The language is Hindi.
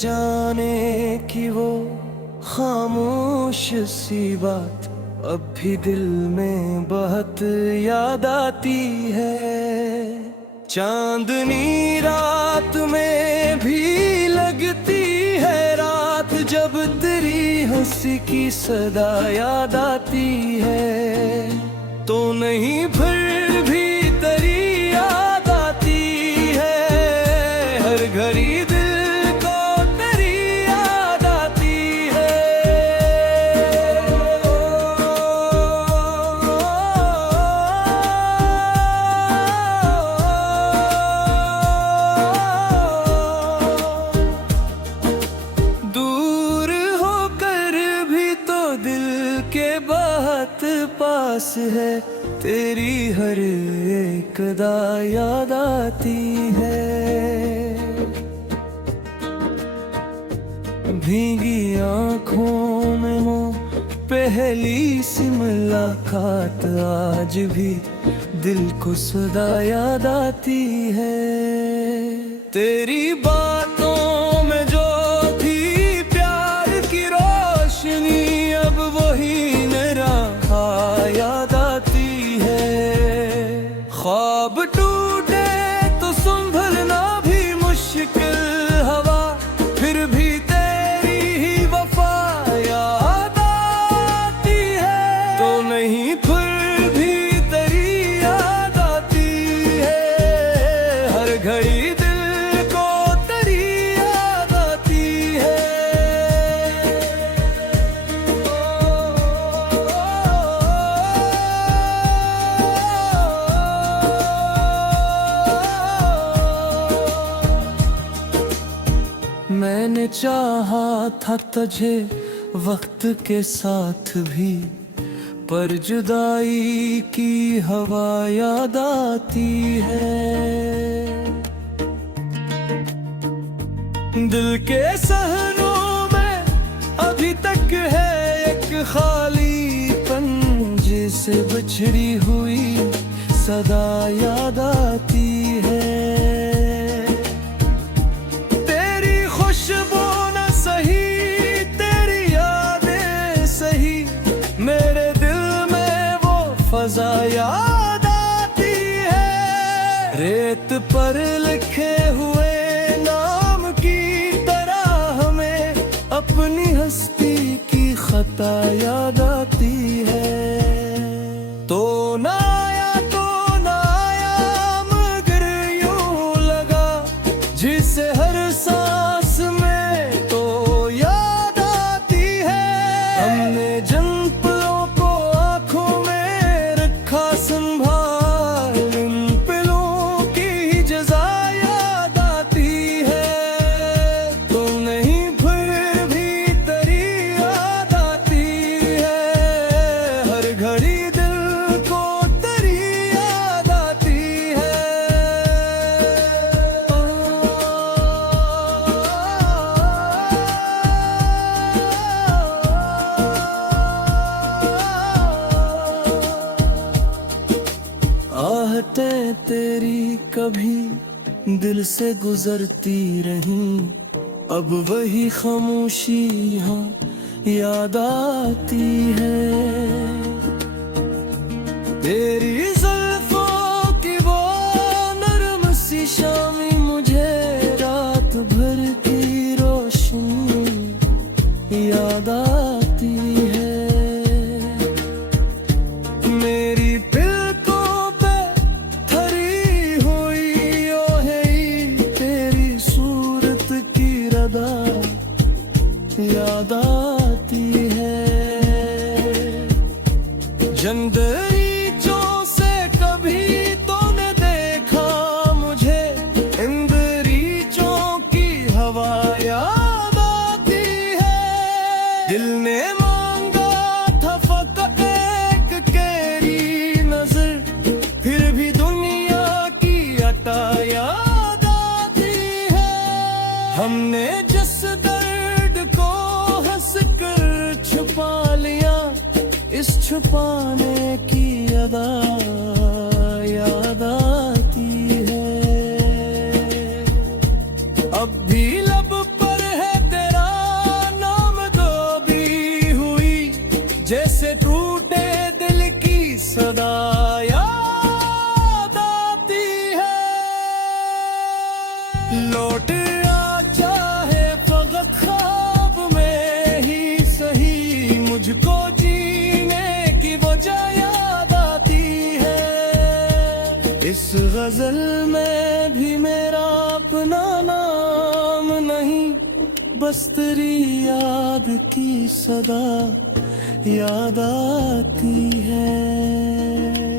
जाने की वो खामोश सी बात अब भी दिल में बहुत याद आती है। चांदनी रात में भी लगती है रात, जब तेरी हंसी की सदा याद आती है। तो नहीं फिर भी तेरी याद आती है, हर घड़ी दिल को तेरी याद आती है। दूर होकर भी तो दिल के बहुत पास है, तेरी हर एक अदा याद आती है। भीगी आँखों में वो पहली सी मुलाकात आज भी दिल को सदा याद आती है। तेरी बातों में जो थी प्यार की रोशनी, अब वही मेरा याद आती है। ख्वाब टूटे तो संभलना भी मुश्किल हवा, फिर भी तेरी ही वफा याद आती है। तो नहीं फिर भी तेरी याद आती है, हर घड़ी दिल को तेरी याद आती है। मैंने चाहा था तुझे वक्त के साथ भी, पर जुदाई की हवा याद आती है। दिल के सहनों में अभी तक है एक खालीपन, जिसे बिछड़ी हुई सदा याद आती है। खुशबू न सही तेरी यादें सही, मेरे दिल में वो फजा याद आती है। रेत पर लिखे हुए नाम की तरह हमें अपनी हस्ती की खता याद आती है। तो ना आया मगर यूं लगा, जिसे हर सांस में तो याद आती है। हमने जिन पलों को आंखों में रखा संभाल, इन पलों की जज़ा याद आती है। तो नहीं फिर भी तेरी याद आती है, हर घड़ी दिल को तेरी याद आती है। आहटें तेरी कभी दिल से गुजरती रहीं, अब वही खामोशियाँ याद आती है। तेरी जुल्फों की वो नरम सी शामी, मुझे रात भर की रोशनी याद आती है। मेरी पलकों पे थरी हुई ओहे तेरी सूरत की रदा याद आती है। जंदरीचों से कभी तूने देखा मुझे, इंदरीचों की हवा याद आती है। दिल ने मांगा था फकत एक तेरी नजर, फिर भी दुनिया की अता याद आती है। हमने जिस दर्द को हंस कर छुपा लिया, इस छुपाने की अदा याद आती है। अब भी लब पर बस तेरी याद की सदा याद आती है।